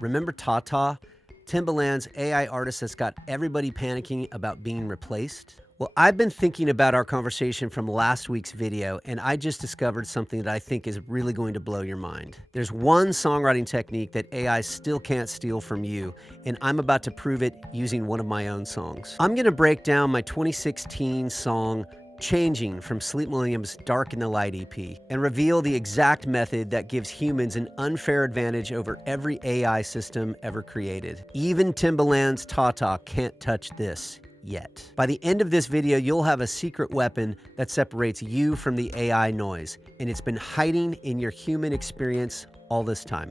Remember TaTa? Timbaland's AI artist that's got everybody panicking about being replaced? Well, I've been thinking about our conversation from last week's video, and I just discovered something that I think is really going to blow your mind. There's one songwriting technique that AI still can't steal from you, and I'm about to prove it using one of my own songs. I'm gonna break down my 2016 song, Changing, from Sleep Millennium's Dark in the Light EP, and reveal the exact method that gives humans an unfair advantage over every AI system ever created. Even Timbaland's TaTa can't touch this yet. By the end of this video, you'll have a secret weapon that separates you from the AI noise, and it's been hiding in your human experience all this time.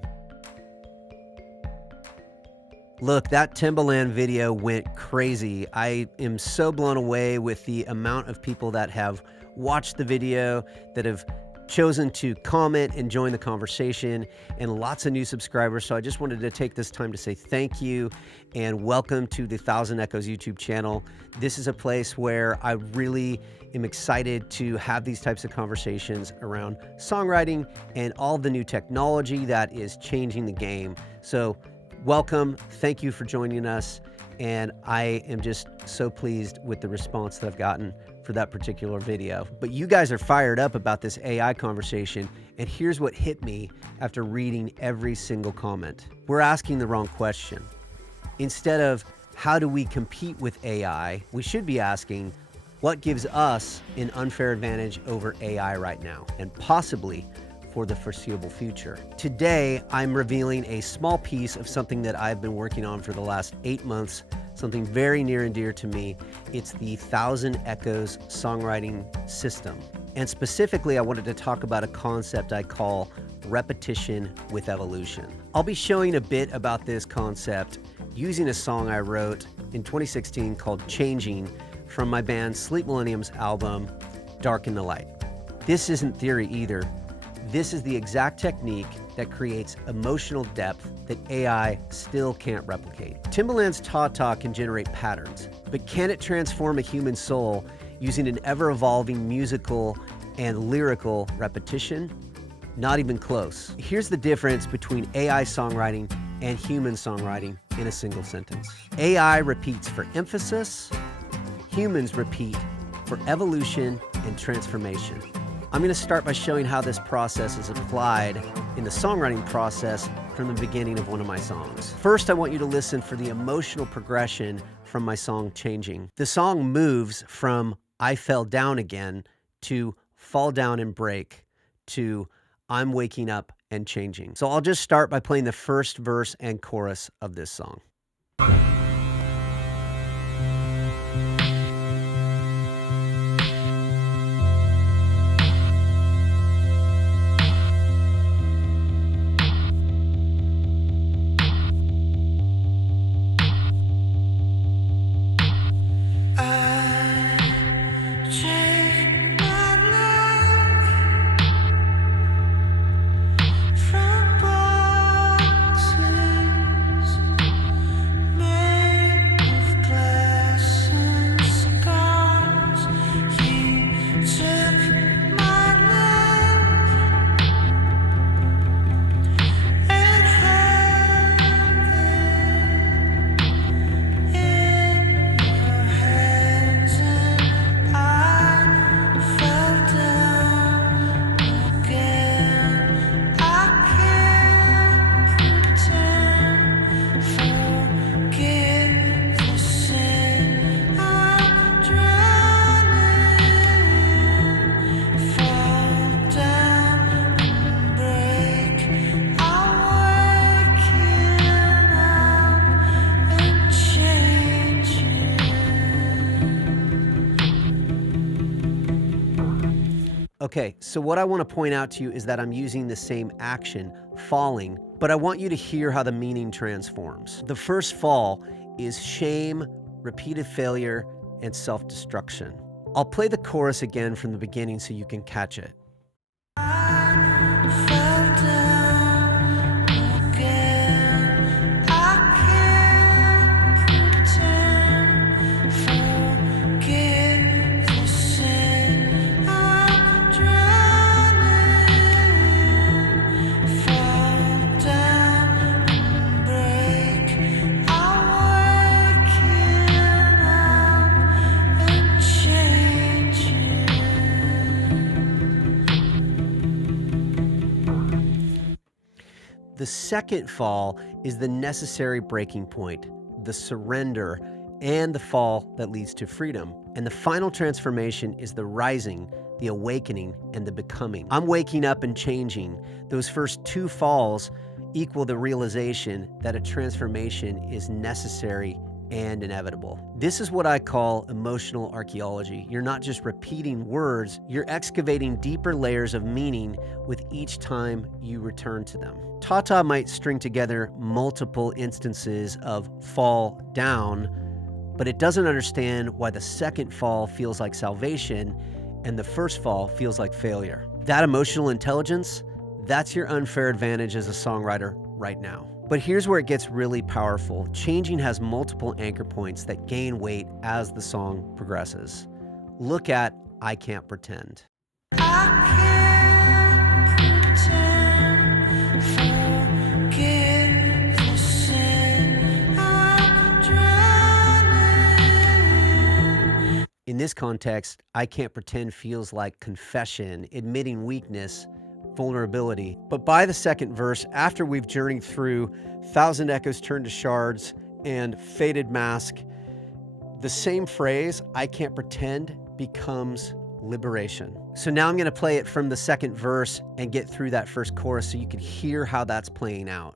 Look, that Timbaland video went crazy. I am so blown away with the amount of people that have watched the video, that have chosen to comment and join the conversation, and lots of new subscribers. So I just wanted to take this time to say thank you and welcome to the Thousand Echoes YouTube channel. This is a place where I really am excited to have these types of conversations around songwriting and all the new technology that is changing the game. So welcome, thank you for joining us, and I am just so pleased with the response that I've gotten for that particular video. But you guys are fired up about this AI conversation, and here's what hit me after reading every single comment. We're asking the wrong question. Instead of how do we compete with AI, we should be asking what gives us an unfair advantage over AI right now, and possibly for the foreseeable future. Today, I'm revealing a small piece of something that I've been working on for the last 8 months, something very near and dear to me. It's the Thousand Echoes Songwriting System. And specifically, I wanted to talk about a concept I call repetition with evolution. I'll be showing a bit about this concept using a song I wrote in 2016 called Changing from my band Sleep Millennium's album, Dark in the Light. This isn't theory either. This is the exact technique that creates emotional depth that AI still can't replicate. Timbaland's TaTa can generate patterns, but can it transform a human soul using an ever-evolving musical and lyrical repetition? Not even close. Here's the difference between AI songwriting and human songwriting in a single sentence. AI repeats for emphasis, humans repeat for evolution and transformation. I'm going to start by showing how this process is applied in the songwriting process from the beginning of one of my songs. First, I want you to listen for the emotional progression from my song Changing. The song moves from I fell down again to fall down and break to I'm waking up and changing. So I'll just start by playing the first verse and chorus of this song. Okay, so what I want to point out to you is that I'm using the same action, falling, but I want you to hear how the meaning transforms. The first fall is shame, repeated failure, and self-destruction. I'll play the chorus again from the beginning so you can catch it. second fall is the necessary breaking point, the surrender, and the fall that leads to freedom. And the final transformation is the rising, the awakening, and the becoming. I'm waking up and changing. Those first two falls equal the realization that a transformation is necessary and inevitable. This is what I call emotional archaeology. You're not just repeating words, you're excavating deeper layers of meaning with each time you return to them. TaTa might string together multiple instances of fall down, but it doesn't understand why the second fall feels like salvation and the first fall feels like failure. That emotional intelligence, that's your unfair advantage as a songwriter right now. But here's where it gets really powerful. Changing has multiple anchor points that gain weight as the song progresses. Look at I Can't Pretend. I can't pretend, forgive the sin I'm drowning. In this context, I Can't Pretend feels like confession, admitting weakness, vulnerability. But by the second verse, after we've journeyed through Thousand Echoes Turn to Shards and Faded Mask, the same phrase, I can't pretend, becomes liberation. So now I'm going to play it from the second verse and get through that first chorus so you can hear how that's playing out.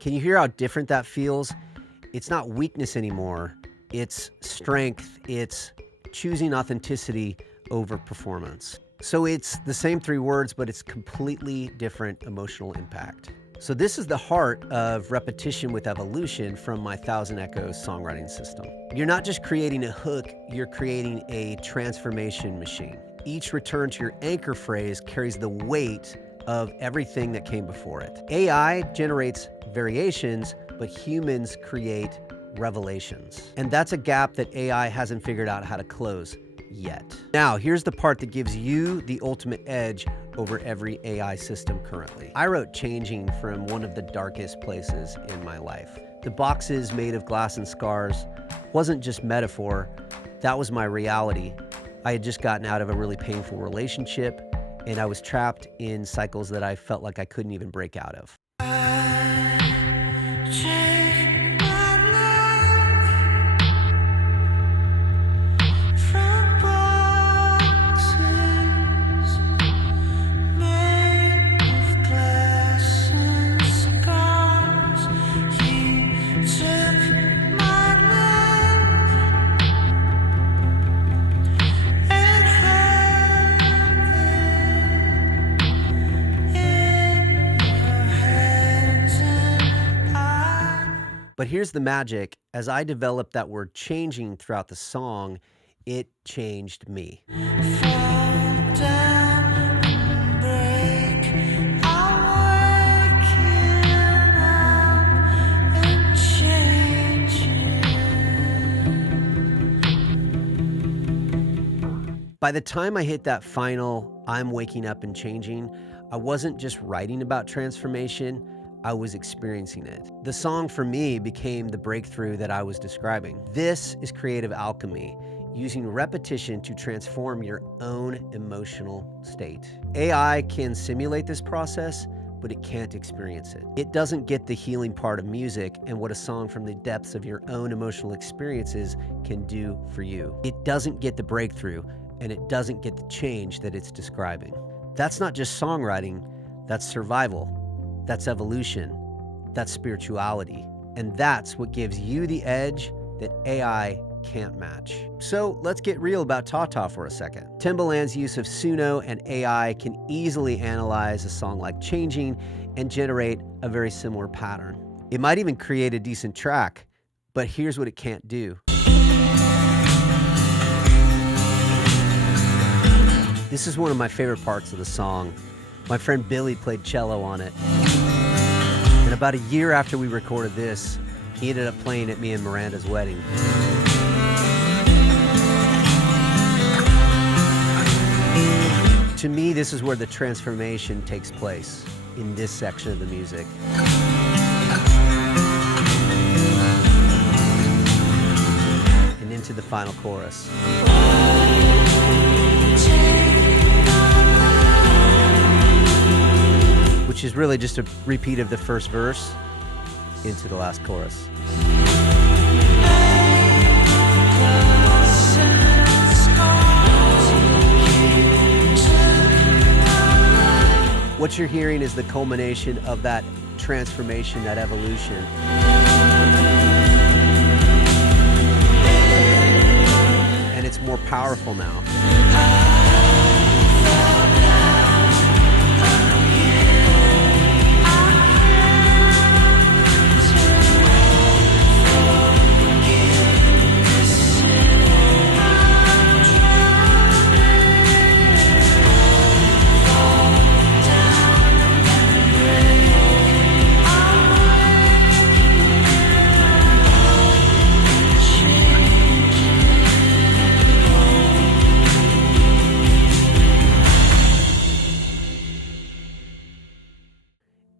Can you hear how different that feels? It's not weakness anymore. It's strength. It's choosing authenticity over performance. So it's the same three words, but it's completely different emotional impact. So this is the heart of repetition with evolution from my Thousand Echoes Songwriting System. You're not just creating a hook, you're creating a transformation machine. Each return to your anchor phrase carries the weight of everything that came before it. AI generates variations, but humans create revelations. And that's a gap that AI hasn't figured out how to close yet. Now, here's the part that gives you the ultimate edge over every AI system currently. I wrote Changing from one of the darkest places in my life. The boxes made of glass and scars wasn't just metaphor, that was my reality. I had just gotten out of a really painful relationship, and I was trapped in cycles that I felt like I couldn't even break out of. Take my luck from boxes made of glass and scars. You took my love and held it in your hands, and But here's the magic. As I developed that word changing throughout the song, it changed me. fall down and break. I'm waking up and changing. By the time I hit that final, I'm waking up and changing, I wasn't just writing about transformation, I was experiencing it. The song for me became the breakthrough that I was describing. This is creative alchemy, using repetition to transform your own emotional state. AI can simulate this process, but it can't experience it. It doesn't get the healing part of music and what a song from the depths of your own emotional experiences can do for you. It doesn't get the breakthrough, and it doesn't get the change that it's describing. That's not just songwriting, that's survival, that's evolution, that's spirituality. And that's what gives you the edge that AI can't match. So let's get real about TaTa for a second. Timbaland's use of Suno and AI can easily analyze a song like Changing and generate a very similar pattern. It might even create a decent track, but here's what it can't do. This is one of my favorite parts of the song. My friend Billy played cello on it. And about a year after we recorded this, he ended up playing at me and Miranda's wedding. To me, this is where the transformation takes place, in this section of the music. And into the final chorus. Which is really just a repeat of the first verse into the last chorus. What you're hearing is the culmination of that transformation, that evolution. And it's more powerful now.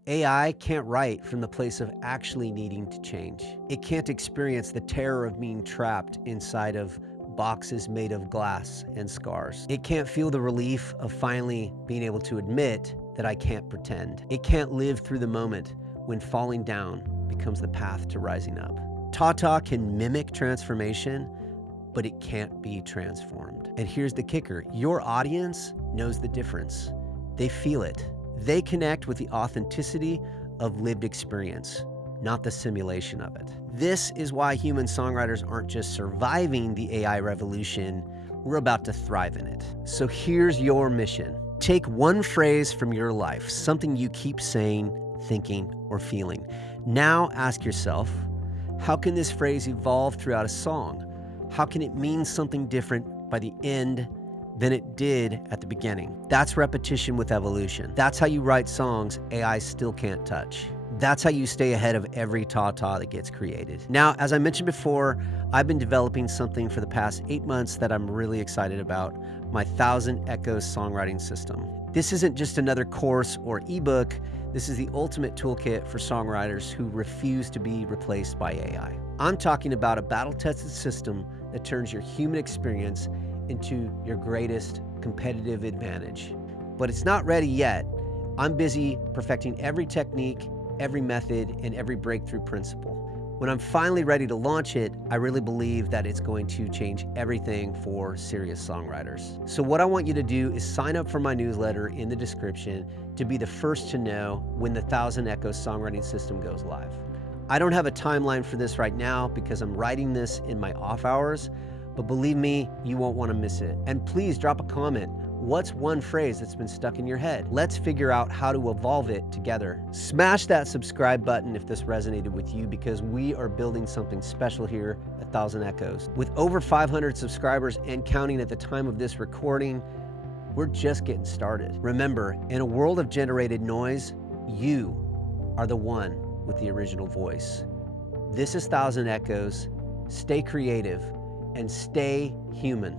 AI can't write from the place of actually needing to change. It can't experience the terror of being trapped inside of boxes made of glass and scars. It can't feel the relief of finally being able to admit that I can't pretend. It can't live through the moment when falling down becomes the path to rising up. TaTa can mimic transformation, but it can't be transformed. And here's the kicker. Your audience knows the difference. They feel it. They connect with the authenticity of lived experience, not the simulation of it. This is why human songwriters aren't just surviving the AI revolution, we're about to thrive in it. So here's your mission. Take one phrase from your life, something you keep saying, thinking, or feeling. Now ask yourself, how can this phrase evolve throughout a song? How can it mean something different by the end than it did at the beginning? That's repetition with evolution. That's how you write songs AI still can't touch. That's how you stay ahead of every TaTa that gets created. Now, as I mentioned before, I've been developing something for the past 8 months that I'm really excited about, my Thousand Echoes Songwriting System. This isn't just another course or ebook. This is the ultimate toolkit for songwriters who refuse to be replaced by AI. I'm talking about a battle-tested system that turns your human experience into your greatest competitive advantage. But it's not ready yet. I'm busy perfecting every technique, every method, and every breakthrough principle. When I'm finally ready to launch it, I really believe that it's going to change everything for serious songwriters. So what I want you to do is sign up for my newsletter in the description to be the first to know when the Thousand Echoes Songwriting System goes live. I don't have a timeline for this right now because I'm writing this in my off hours, but believe me, you won't want to miss it. And please drop a comment. What's one phrase that's been stuck in your head? Let's figure out how to evolve it together. Smash that subscribe button if this resonated with you, because we are building something special here at Thousand Echoes. With over 500 subscribers and counting at the time of this recording, we're just getting started. Remember, in a world of generated noise, you are the one with the original voice. This is Thousand Echoes. Stay creative and stay human.